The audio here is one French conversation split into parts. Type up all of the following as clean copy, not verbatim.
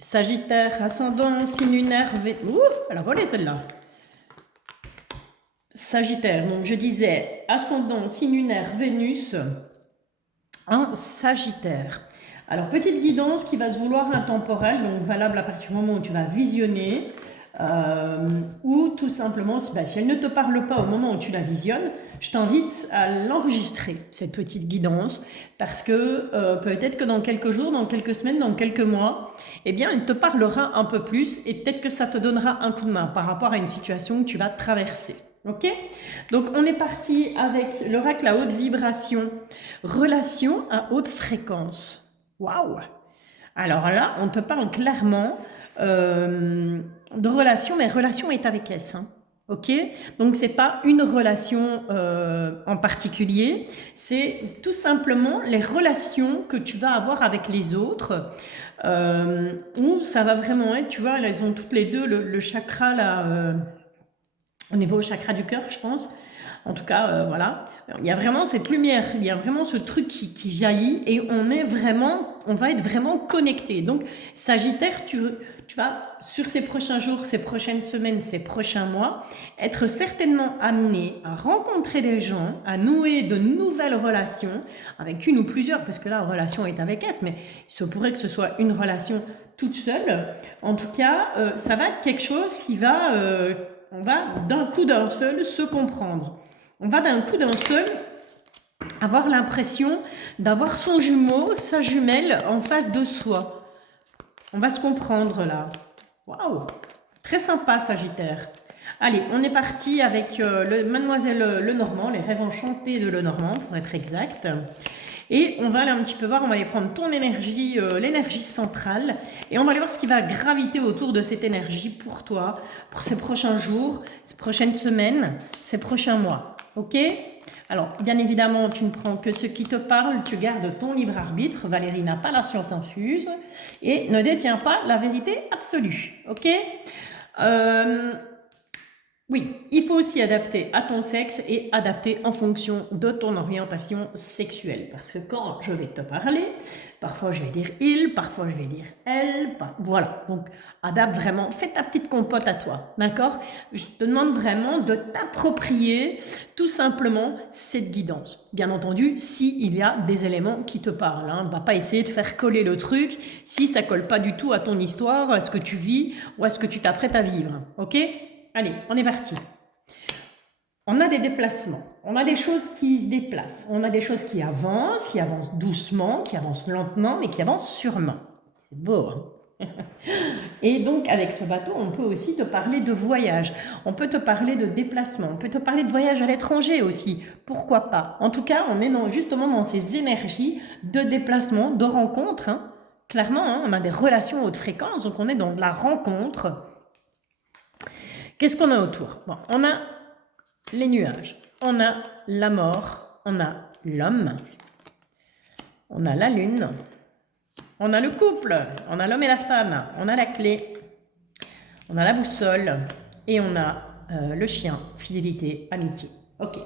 Sagittaire, ascendant, signe lunaire, ouh, elle a volé celle-là. Sagittaire, donc je disais ascendant, signe lunaire, Vénus en Sagittaire. Alors, petite guidance qui va se vouloir intemporelle, donc valable à partir du moment où tu vas visionner, ou tout simplement, si elle ne te parle pas au moment où tu la visionnes, je t'invite à l'enregistrer, cette petite guidance, parce que peut-être que dans quelques jours, dans quelques semaines, dans quelques mois, eh bien, elle te parlera un peu plus et peut-être que ça te donnera un coup de main par rapport à une situation que tu vas traverser. Ok? Donc, on est parti avec l'oracle à haute vibration, relation à haute fréquence. Waouh! Alors là, on te parle clairement de relation, mais relation est avec S. Hein. Ok? Donc, c'est pas une relation en particulier, c'est tout simplement les relations que tu vas avoir avec les autres. Où ça va vraiment être, tu vois, elles ont toutes les deux le chakra là, au niveau chakra du cœur, je pense. En tout cas, voilà. Il y a vraiment cette lumière, il y a vraiment ce truc qui jaillit et on va être vraiment connecté. Donc, Sagittaire, tu vas, sur ces prochains jours, ces prochaines semaines, ces prochains mois, être certainement amené à rencontrer des gens, à nouer de nouvelles relations, avec une ou plusieurs, parce que là, la relation est avec S, mais il se pourrait que ce soit une relation toute seule. En tout cas, ça va être quelque chose qui va... on va d'un coup d'un seul se comprendre. On va d'un coup d'un seul avoir l'impression d'avoir son jumeau, sa jumelle en face de soi. On va se comprendre là. Waouh! Très sympa, Sagittaire. Allez, on est parti avec Mademoiselle Lenormand, les rêves enchantés de Lenormand, pour être exact. Et on va aller un petit peu voir, on va aller prendre ton énergie, l'énergie centrale, et on va aller voir ce qui va graviter autour de cette énergie pour toi, pour ces prochains jours, ces prochaines semaines, ces prochains mois. Ok? Alors, bien évidemment, tu ne prends que ce qui te parle, tu gardes ton libre arbitre. Valérie n'a pas la science infuse et ne détient pas la vérité absolue. Ok? Oui, il faut aussi adapter à ton sexe et adapter en fonction de ton orientation sexuelle. Parce que quand je vais te parler, parfois je vais dire il, parfois je vais dire elle, voilà. Donc adapte vraiment, fais ta petite compote à toi, d'accord? Je te demande vraiment de t'approprier tout simplement cette guidance. Bien entendu, s'il y a des éléments qui te parlent, hein, va pas essayer de faire coller le truc si ça colle pas du tout à ton histoire, à ce que tu vis ou à ce que tu t'apprêtes à vivre, ok? Allez, on est parti. On a des déplacements, on a des choses qui se déplacent, on a des choses qui avancent doucement, qui avancent lentement, mais qui avancent sûrement. C'est beau, hein? Et donc, avec ce bateau, on peut aussi te parler de voyage, on peut te parler de déplacement, on peut te parler de voyage à l'étranger aussi, pourquoi pas. En tout cas, on est justement dans ces énergies de déplacement, de rencontre. Hein. Clairement, hein, on a des relations haute fréquence, donc on est dans de la rencontre. Qu'est-ce qu'on a autour? Bon, on a les nuages, on a la mort, on a l'homme, on a la lune, on a le couple, on a l'homme et la femme, on a la clé, on a la boussole et on a le chien, fidélité, amitié. Ok.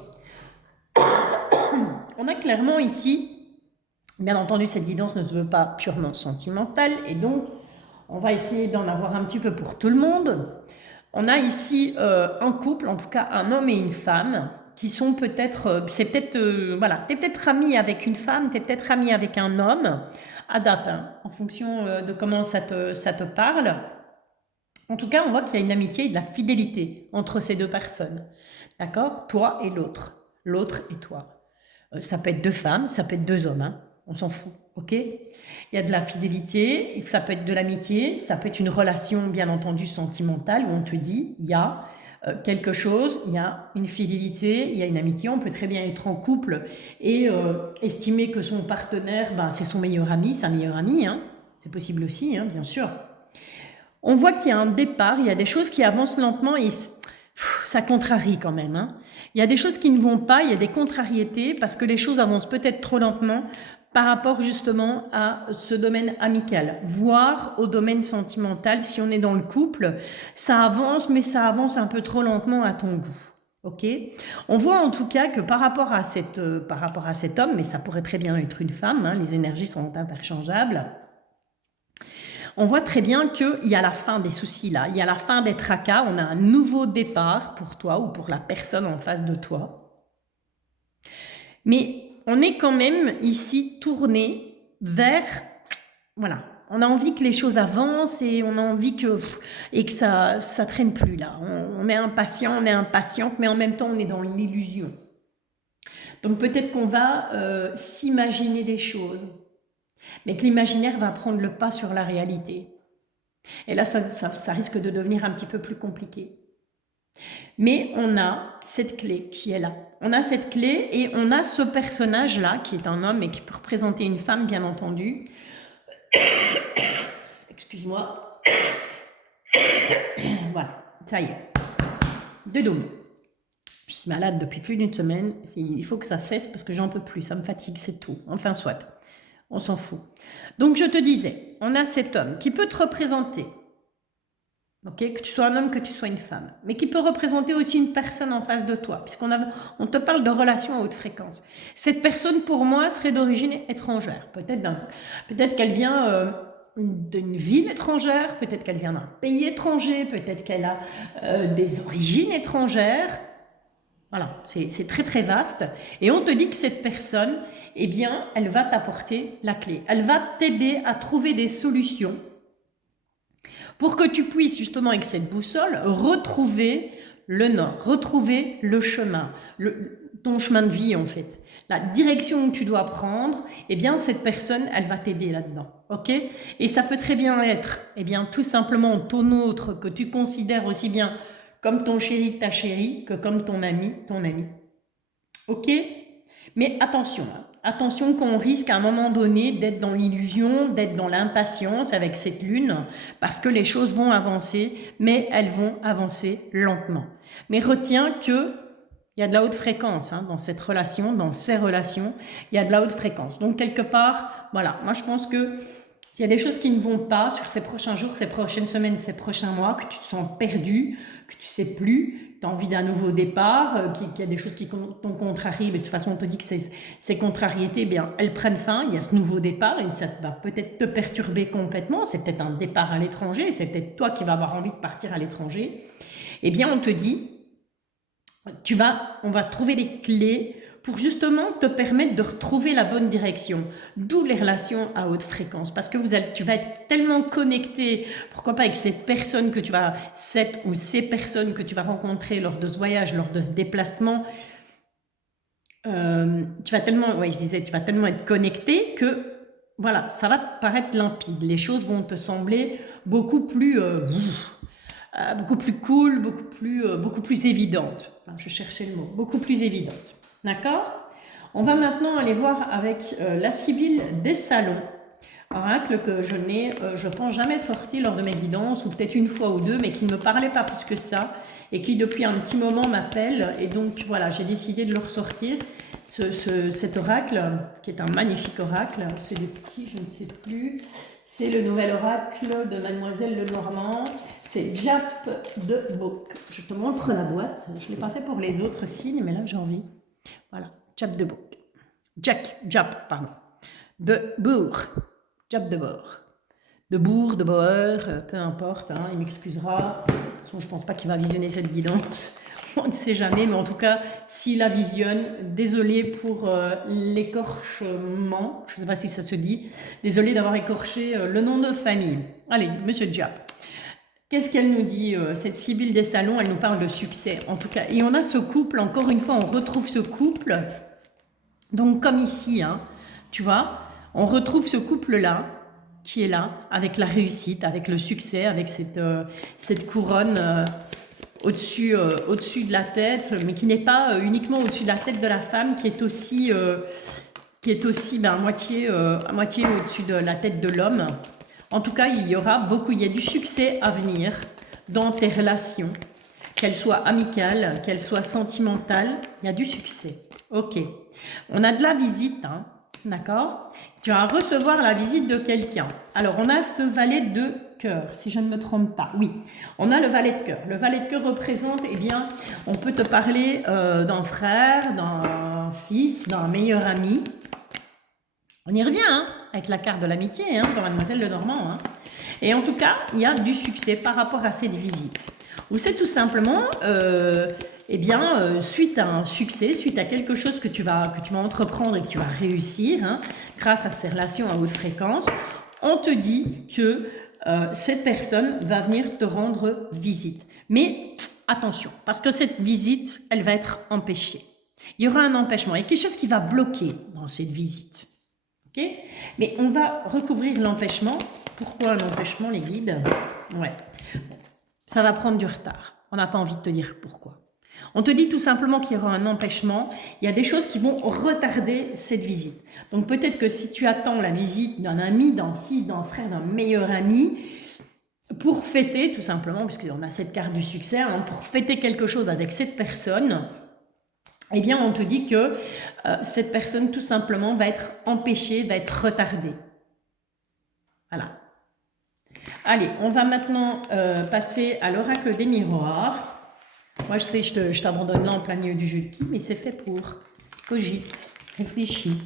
On a clairement ici, bien entendu, cette guidance ne se veut pas purement sentimentale et donc on va essayer d'en avoir un petit peu pour tout le monde. On a ici un couple, en tout cas un homme et une femme, qui sont peut-être, voilà, tu es peut-être ami avec une femme, tu es peut-être ami avec un homme, à date, hein, en fonction de comment ça te parle. En tout cas, on voit qu'il y a une amitié et de la fidélité entre ces deux personnes. D'accord? Toi et l'autre. L'autre et toi. Ça peut être deux femmes, ça peut être deux hommes, hein. On s'en fout, ok? Il y a de la fidélité, ça peut être de l'amitié, ça peut être une relation bien entendu sentimentale où on te dit, il y a quelque chose, il y a une fidélité, il y a une amitié, on peut très bien être en couple et estimer que son partenaire, c'est son meilleur ami, sa meilleure amie, hein. C'est possible aussi, hein, bien sûr. On voit qu'il y a un départ, il y a des choses qui avancent lentement et ça contrarie quand même. Hein. Il y a des choses qui ne vont pas, il y a des contrariétés parce que les choses avancent peut-être trop lentement par rapport justement à ce domaine amical, voire au domaine sentimental. Si on est dans le couple, ça avance, mais ça avance un peu trop lentement à ton goût. Ok. On voit en tout cas que par rapport à cet homme, mais ça pourrait très bien être une femme, hein, les énergies sont interchangeables. On voit très bien qu'il y a la fin des soucis là, il y a la fin des tracas, on a un nouveau départ pour toi ou pour la personne en face de toi. Mais on est quand même ici tourné vers, voilà, on a envie que les choses avancent et on a envie que ça traîne plus là. On est impatient, on est impatiente, mais en même temps on est dans l'illusion. Donc peut-être qu'on va s'imaginer des choses, mais que l'imaginaire va prendre le pas sur la réalité. Et là, ça risque de devenir un petit peu plus compliqué. Mais on a cette clé qui est là. On a cette clé et on a ce personnage-là qui est un homme et qui peut représenter une femme, bien entendu. Excuse-moi. Voilà, ça y est. De dos. Je suis malade depuis plus d'une semaine. Il faut que ça cesse parce que j'en peux plus. Ça me fatigue, c'est tout. Enfin, soit. On s'en fout. Donc, je te disais, on a cet homme qui peut te représenter. Okay, que tu sois un homme, que tu sois une femme, mais qui peut représenter aussi une personne en face de toi, puisqu'on te parle de relations à haute fréquence. Cette personne, pour moi, serait d'origine étrangère. Peut-être qu'elle vient d'une ville étrangère, peut-être qu'elle vient d'un pays étranger, peut-être qu'elle a des origines étrangères. Voilà, c'est très très vaste. Et on te dit que cette personne, eh bien, elle va t'apporter la clé. Elle va t'aider à trouver des solutions pour que tu puisses justement avec cette boussole retrouver le nord, retrouver le chemin, ton chemin de vie en fait. La direction que tu dois prendre, eh bien cette personne, elle va t'aider là-dedans, ok? Et ça peut très bien être, eh bien tout simplement ton autre que tu considères aussi bien comme ton chéri, ta chérie, que comme ton ami, ok? Mais attention, hein. Attention qu'on risque à un moment donné d'être dans l'illusion, d'être dans l'impatience avec cette lune, parce que les choses vont avancer, mais elles vont avancer lentement. Mais retiens que il y a de la haute fréquence hein, dans cette relation, dans ces relations, il y a de la haute fréquence. Donc quelque part, voilà, moi je pense que s'il y a des choses qui ne vont pas sur ces prochains jours, ces prochaines semaines, ces prochains mois, que tu te sens perdu, que tu sais plus, tu as envie d'un nouveau départ, qu'il y a des choses qui t'ont contrarié, mais de toute façon on te dit que ces contrariétés, eh bien, elles prennent fin, il y a ce nouveau départ et ça va peut-être te perturber complètement, c'est peut-être un départ à l'étranger, c'est peut-être toi qui vas avoir envie de partir à l'étranger. Eh bien on te dit, on va trouver des clés pour justement te permettre de retrouver la bonne direction. D'où les relations à haute fréquence. Parce que tu vas être tellement connecté, pourquoi pas avec cette personne que tu vas, ces personnes que tu vas rencontrer lors de ce voyage, lors de ce déplacement. Tu vas tellement être connecté que, voilà, ça va te paraître limpide. Les choses vont te sembler beaucoup plus cool, beaucoup plus évidentes. Enfin, je cherchais le mot. Beaucoup plus évidentes. D'accord? On va maintenant aller voir avec la Sibylle des Salons, oracle que je n'ai, je pense, jamais sorti lors de mes guidances, ou peut-être une fois ou deux, mais qui ne me parlait pas plus que ça, et qui depuis un petit moment m'appelle, et donc voilà, j'ai décidé de le ressortir, cet oracle, qui est un magnifique oracle, c'est des petits, je ne sais plus, c'est le nouvel oracle de Mademoiselle Lenormand, c'est Jap de Bourg. Je te montre la boîte, je ne l'ai pas fait pour les autres signes, mais là j'ai envie. Voilà, Jap de Bourg. De Bourg. Jap de Bourg. De Bourg, de Boer, peu importe, hein, il m'excusera. De toute façon, je ne pense pas qu'il va visionner cette guidance. On ne sait jamais, mais en tout cas, s'il la visionne, désolé pour l'écorchement, je ne sais pas si ça se dit, désolé d'avoir écorché le nom de famille. Allez, Monsieur Jap. Qu'est-ce qu'elle nous dit, cette Sibylle des Salons? Elle nous parle de succès, en tout cas. Et on a ce couple, encore une fois, on retrouve ce couple. Donc, comme ici, hein, tu vois, on retrouve ce couple-là, qui est là, avec la réussite, avec le succès, avec cette couronne au-dessus de la tête, mais qui n'est pas uniquement au-dessus de la tête de la femme, qui est aussi à moitié au-dessus de la tête de l'homme. En tout cas, il y a du succès à venir dans tes relations, qu'elles soient amicales, qu'elles soient sentimentales, il y a du succès. Ok. On a de la visite, hein, d'accord? Tu vas recevoir la visite de quelqu'un. Alors, on a ce valet de cœur, si je ne me trompe pas. Oui, on a le valet de cœur. Le valet de cœur représente, eh bien, on peut te parler d'un frère, d'un fils, d'un meilleur ami. On y revient, hein, avec la carte de l'amitié, hein, dans Mademoiselle Lenormand. Hein. Et en tout cas, il y a du succès par rapport à cette visite. Ou c'est tout simplement, suite à un succès, suite à quelque chose que tu vas entreprendre et que tu vas réussir, hein, grâce à ces relations à haute fréquence, on te dit que cette personne va venir te rendre visite. Mais attention, parce que cette visite, elle va être empêchée. Il y aura un empêchement, il y a quelque chose qui va bloquer dans cette visite. Okay, mais on va recouvrir l'empêchement. Pourquoi un empêchement, les guides? Ouais, ça va prendre du retard. On n'a pas envie de te dire pourquoi. On te dit tout simplement qu'il y aura un empêchement. Il y a des choses qui vont retarder cette visite. Donc peut-être que si tu attends la visite d'un ami, d'un fils, d'un frère, d'un meilleur ami, pour fêter tout simplement, puisqu'on a cette carte du succès, hein, pour fêter quelque chose avec cette personne, eh bien on te dit que cette personne tout simplement va être empêchée, va être retardée. Voilà. Allez, on va maintenant passer à l'oracle des miroirs. Moi, je sais, je t'abandonne là en plein milieu du jeu de qui, mais c'est fait pour. Cogite, réfléchis.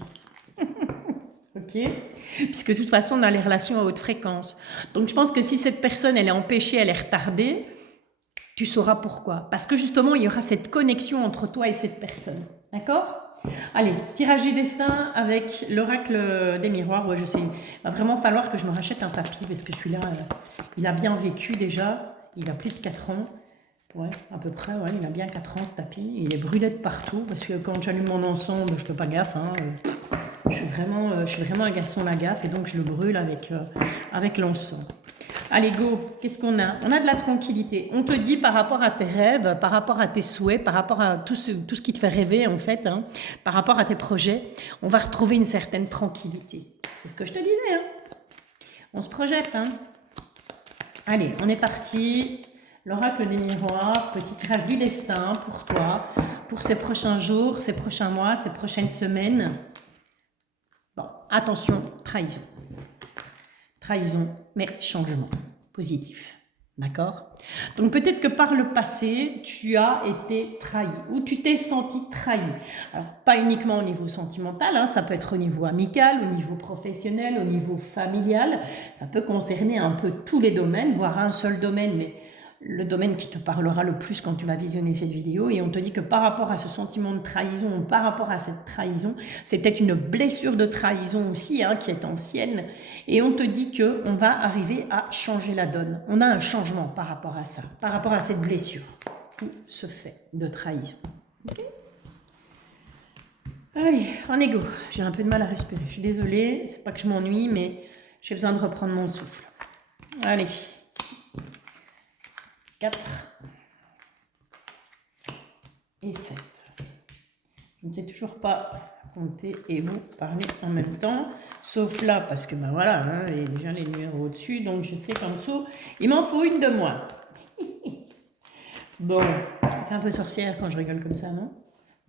Ok? Puisque de toute façon, on a les relations à haute fréquence. Donc, je pense que si cette personne, elle est empêchée, elle est retardée, tu sauras pourquoi. Parce que justement, il y aura cette connexion entre toi et cette personne. D'accord? Allez, tirage du destin avec l'oracle des miroirs. Ouais, je sais, il va vraiment falloir que je me rachète un tapis parce que celui-là, il a bien vécu déjà. Il a plus de 4 ans. Ouais, à peu près, ouais, il a bien 4 ans ce tapis. Il est brûlé de partout parce que quand j'allume mon encens, je ne fais pas gaffe. Hein, je suis vraiment un garçon la gaffe et donc je le brûle avec l'encens. Allez, go, qu'est-ce qu'on a? On a de la tranquillité. On te dit par rapport à tes rêves, par rapport à tes souhaits, par rapport à tout ce qui te fait rêver en fait, hein, par rapport à tes projets, on va retrouver une certaine tranquillité. C'est ce que je te disais. Hein. On se projette. Hein. Allez, on est parti. L'oracle des miroirs, petit tirage du destin pour toi, pour ces prochains jours, ces prochains mois, ces prochaines semaines. Bon, attention, trahison. Trahison, mais changement positif. D'accord? Donc peut-être que par le passé, tu as été trahi ou tu t'es senti trahi. Alors pas uniquement au niveau sentimental, hein, ça peut être au niveau amical, au niveau professionnel, au niveau familial. Ça peut concerner un peu tous les domaines, voire un seul domaine, mais le domaine qui te parlera le plus quand tu vas visionner cette vidéo. Et on te dit que par rapport à ce sentiment de trahison, ou par rapport à cette trahison, c'est peut-être une blessure de trahison aussi, hein, qui est ancienne. Et on te dit qu'on va arriver à changer la donne. On a un changement par rapport à ça, par rapport à cette blessure. Tout se fait de trahison. Okay. Allez, en égo, j'ai un peu de mal à respirer. Je suis désolée, c'est pas que je m'ennuie, mais j'ai besoin de reprendre mon souffle. Allez. 4 et 7. Je ne sais toujours pas compter et vous parler en même temps, sauf là, parce que ben voilà, hein, il y a déjà les numéros au-dessus, donc je sais qu'en dessous, il m'en faut une de moins. Bon, c'est un peu sorcière quand je rigole comme ça, non?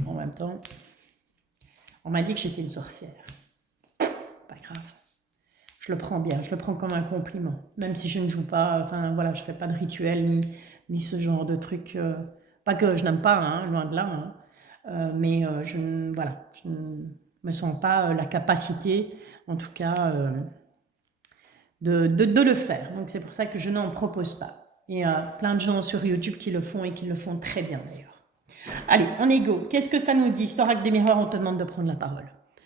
En même temps, on m'a dit que j'étais une sorcière. Pas grave. Je le prends bien, je le prends comme un compliment, même si je ne joue pas, enfin voilà, je fais pas de rituel ni ce genre de truc, pas que je n'aime pas, hein, loin de là, hein, mais je ne me sens pas la capacité, en tout cas, de le faire. Donc c'est pour ça que je n'en propose pas. Et plein de gens sur YouTube qui le font et qui le font très bien d'ailleurs. Allez, en égo, qu'est-ce que ça nous dit? Cet oracle des miroirs, on te demande de prendre la parole.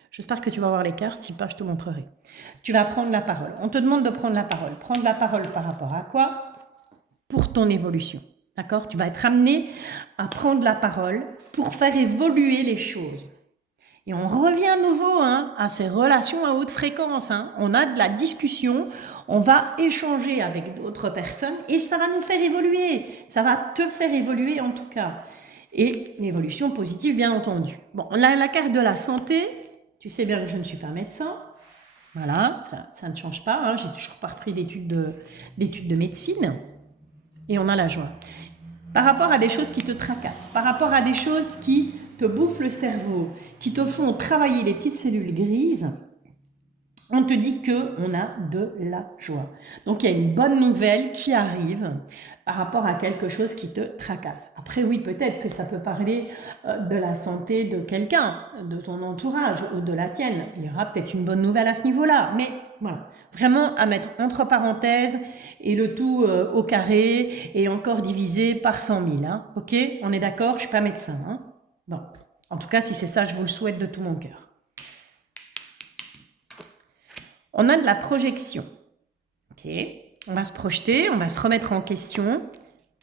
J'espère que tu vas voir les cartes, si pas, je te montrerai. Tu vas prendre la parole. On te demande de prendre la parole. Prendre la parole par rapport à quoi? Pour ton évolution. D'accord? Tu vas être amené à prendre la parole pour faire évoluer les choses. Et on revient à nouveau à ces relations à haute fréquence. Hein. On a de la discussion, on va échanger avec d'autres personnes et ça va nous faire évoluer. Ça va te faire évoluer en tout cas. Et une évolution positive, bien entendu. Bon, on a la carte de la santé. Tu sais bien que je ne suis pas médecin. Voilà, ça ne change pas. Hein. J'ai toujours pas repris d'études de médecine. Et on a la joie. Par rapport à des choses qui te tracassent, par rapport à des choses qui te bouffent le cerveau, qui te font travailler les petites cellules grises, on te dit qu'on a de la joie. Donc, il y a une bonne nouvelle qui arrive par rapport à quelque chose qui te tracasse. Après, oui, peut-être que ça peut parler de la santé de quelqu'un, de ton entourage ou de la tienne. Il y aura peut-être une bonne nouvelle à ce niveau-là. Mais voilà, vraiment à mettre entre parenthèses et le tout au carré et encore divisé par 100 000. Hein. Ok, on est d'accord, je ne suis pas médecin. Hein. Bon, en tout cas, si c'est ça, je vous le souhaite de tout mon cœur. On a de la projection. Ok, on va se projeter, on va se remettre en question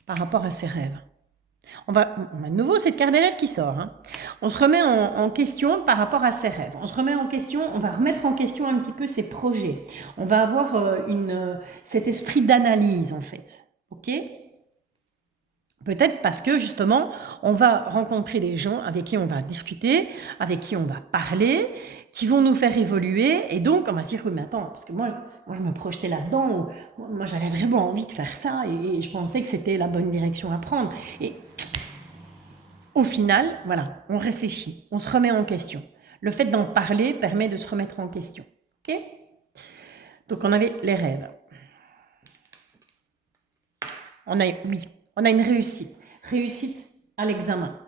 par rapport à ses rêves. On a de nouveau cette carte des rêves qui sort. Hein. On se remet en question par rapport à ses rêves. On se remet en question, on va remettre en question un petit peu ses projets. On va avoir cet esprit d'analyse en fait. Ok ? Peut-être parce que justement, on va rencontrer des gens avec qui on va discuter, avec qui on va parler, qui vont nous faire évoluer. Et donc, on va se dire, oui, mais attends, parce que moi je me projetais là-dedans, moi j'avais vraiment envie de faire ça et je pensais que c'était la bonne direction à prendre. Et au final, voilà, on réfléchit, on se remet en question. Le fait d'en parler permet de se remettre en question. Ok ? Donc, on avait les rêves. On a une réussite à l'examen.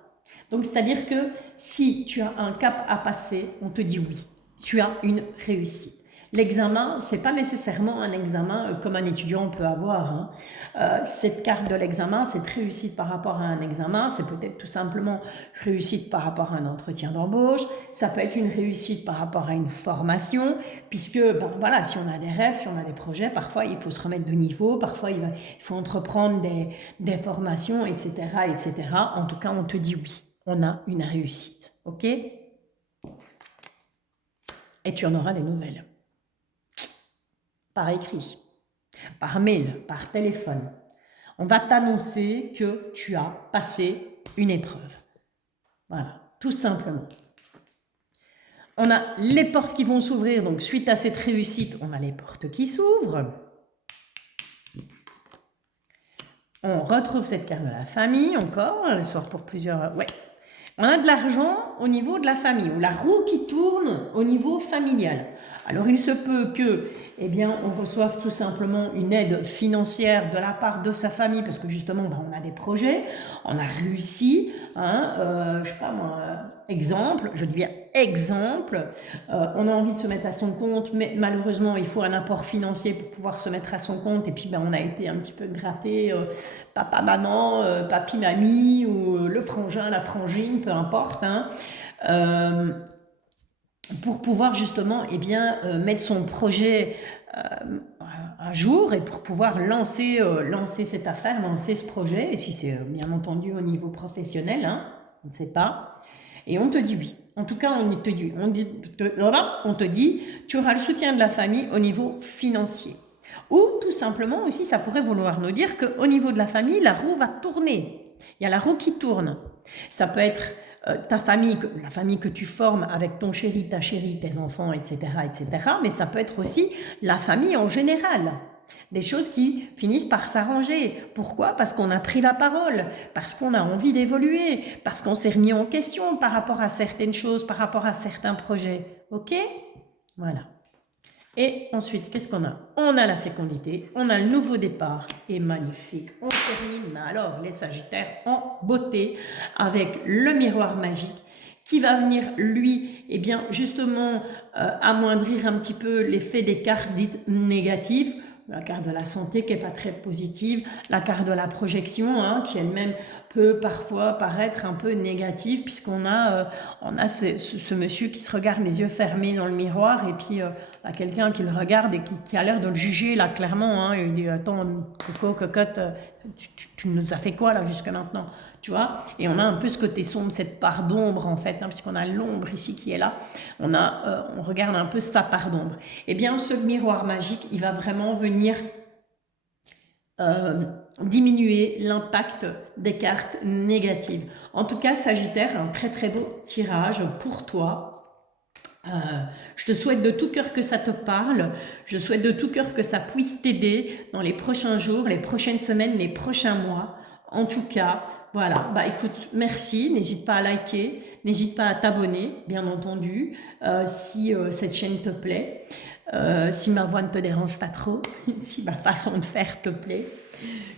Donc, c'est-à-dire que si tu as un cap à passer, on te dit oui, tu as une réussite. L'examen, ce n'est pas nécessairement un examen comme un étudiant peut avoir. Hein. Cette carte de l'examen, cette réussite par rapport à un examen, c'est peut-être tout simplement réussite par rapport à un entretien d'embauche, ça peut être une réussite par rapport à une formation, puisque ben, voilà, si on a des rêves, si on a des projets, parfois il faut se remettre de niveau, parfois il faut entreprendre des formations, etc., etc. En tout cas, on te dit oui, on a une réussite. Ok ? Et tu en auras des nouvelles. Par écrit, par mail, par téléphone. On va t'annoncer que tu as passé une épreuve. Voilà, tout simplement. On a les portes qui vont s'ouvrir, donc suite à cette réussite, on a les portes qui s'ouvrent. On retrouve cette carte de la famille encore, elle sort pour plusieurs... Ouais. On a de l'argent au niveau de la famille, ou la roue qui tourne au niveau familial. Alors il se peut que, eh bien, on reçoive tout simplement une aide financière de la part de sa famille, parce que justement, ben, on a des projets, on a réussi, hein, je sais pas moi, exemple, je dis bien exemple, on a envie de se mettre à son compte, mais malheureusement, il faut un apport financier pour pouvoir se mettre à son compte, et puis ben, on a été un petit peu gratté, papa, maman, papi, mamie, ou le frangin, la frangine, peu importe, hein, pour pouvoir justement eh bien, mettre son projet à jour et pour pouvoir lancer cette affaire, lancer ce projet, et si c'est bien entendu au niveau professionnel, hein, on ne sait pas, et on te dit oui. En tout cas, on te dit, tu auras le soutien de la famille au niveau financier. Ou tout simplement aussi, ça pourrait vouloir nous dire qu'au niveau de la famille, la roue va tourner. Il y a la roue qui tourne. Ça peut être ta famille, la famille que tu formes avec ton chéri, ta chérie, tes enfants, etc., etc. Mais ça peut être aussi la famille en général. Des choses qui finissent par s'arranger. Pourquoi ? Parce qu'on a pris la parole, parce qu'on a envie d'évoluer, parce qu'on s'est remis en question par rapport à certaines choses, par rapport à certains projets. Ok ? Voilà. Et ensuite, qu'est-ce qu'on a ? On a la fécondité, on a le nouveau départ, et magnifique. On termine, alors, les Sagittaires en beauté, avec le miroir magique, qui va venir, lui, eh bien, justement, amoindrir un petit peu l'effet des cartes dites négatives. La carte de la santé qui n'est pas très positive, la carte de la projection, hein, qui elle-même peut parfois paraître un peu négative, puisqu'on a, ce monsieur qui se regarde les yeux fermés dans le miroir, et puis quelqu'un qui le regarde et qui a l'air de le juger, là, clairement. Hein, il dit, attends, Coco, cocotte, tu nous as fait quoi, là, jusque maintenant ? Tu vois ? Et on a un peu ce côté sombre, cette part d'ombre, en fait, hein, puisqu'on a l'ombre ici qui est là. On regarde un peu sa part d'ombre. Eh bien, ce miroir magique, il va vraiment venir diminuer l'impact des cartes négatives. En tout cas, Sagittaire, un très très beau tirage pour toi. Je te souhaite de tout cœur que ça te parle. Je souhaite de tout cœur que ça puisse t'aider dans les prochains jours, les prochaines semaines, les prochains mois. En tout cas, voilà. Bah écoute, merci. N'hésite pas à liker, n'hésite pas à t'abonner, bien entendu, si cette chaîne te plaît. si ma voix ne te dérange pas trop, si ma façon de faire te plaît.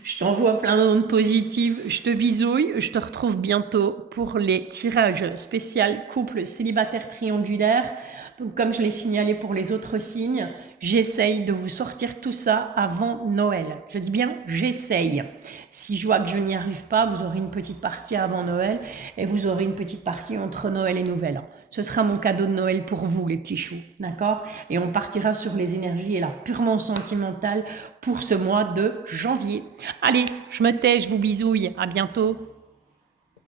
Je t'envoie plein d'ondes positives, je te bisouille, je te retrouve bientôt pour les tirages spéciaux couple célibataire triangulaire. Donc comme je l'ai signalé pour les autres signes, j'essaye de vous sortir tout ça avant Noël. Je dis bien j'essaye. Si je vois que je n'y arrive pas, vous aurez une petite partie avant Noël et vous aurez une petite partie entre Noël et Nouvel An. Ce sera mon cadeau de Noël pour vous, les petits choux, d'accord? Et on partira sur les énergies et là, purement sentimentales pour ce mois de janvier. Allez, je me tais, je vous bisouille, à bientôt.